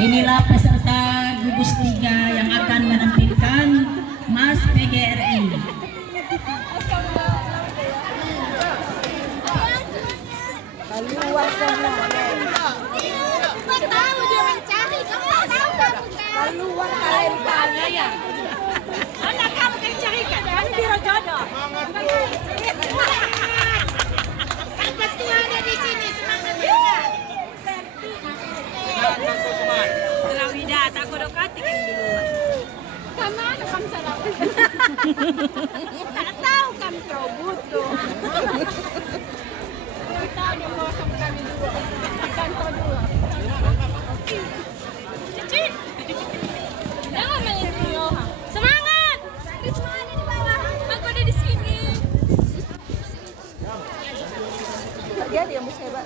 Inilah peserta gugus 3 yang akan menampilkan Mas PGRI. Keluar semua. Tahu dia mencari, kamu tak tahu kamu kan? Keluar kalian tanya ya. Anak kamu kan cari kan? Kamu biro jodoh. Ketua ada di sini, semangat ya. Terlalu dah, tak kodok hati kan duluan. Kamu ada kamu salah. Tak tahu kamu kau butuh. Kita ada kosong kami dua. Kantor dua. Cici. Jangan main dulu. Semangat. Risma ada di bawah. Aku ada di sini. Dia yang bisa hebat.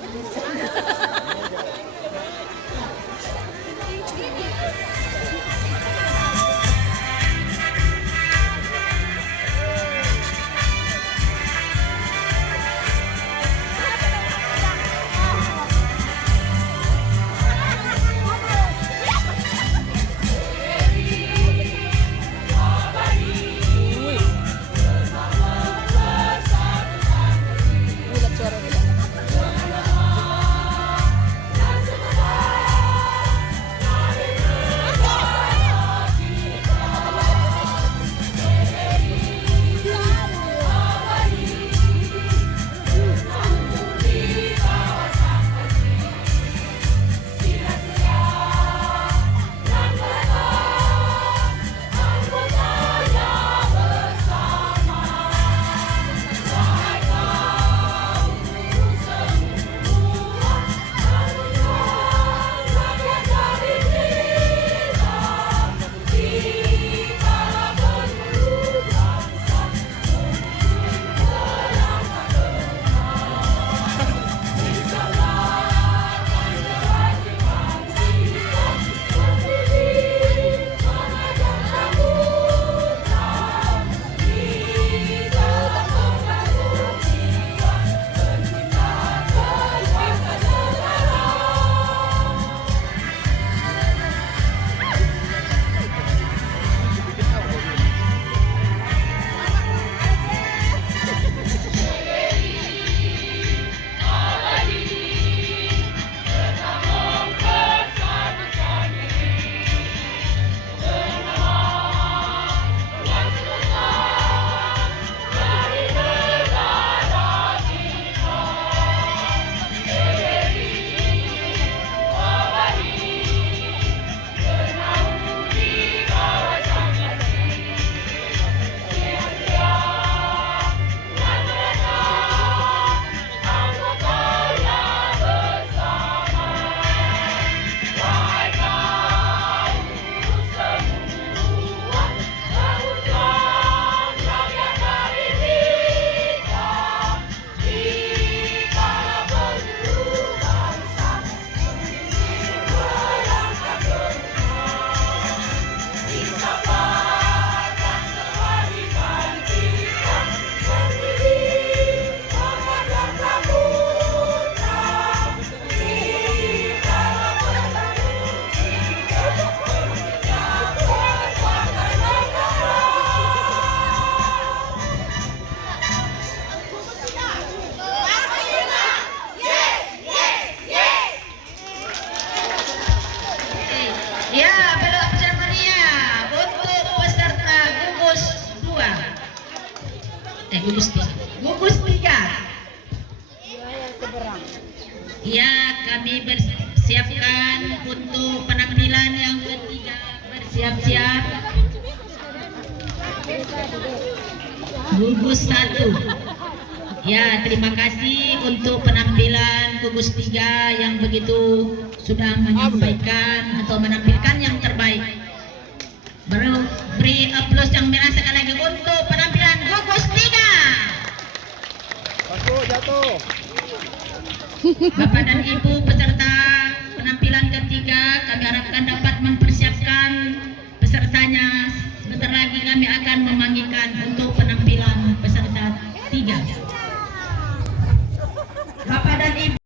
Ya, belum meriah untuk peserta gugus 2. Gugus 3. Ya, kami bersiapkan untuk penampilan yang ketiga. Bersiap-siap. Gugus 1. Ya, terima kasih untuk penampilan gugus 3 yang begitu sudah menyampaikan atau menampilkan yang terbaik. Beri aplaus yang merah sekali lagi untuk penampilan gugus 3. Jatuh. Bapak dan Ibu peserta penampilan ketiga, kami harapkan dapat mempersiapkan pesertanya. Sebentar lagi kami akan memanggilkan untuk penampilan peserta 3. Bapak dan Ibu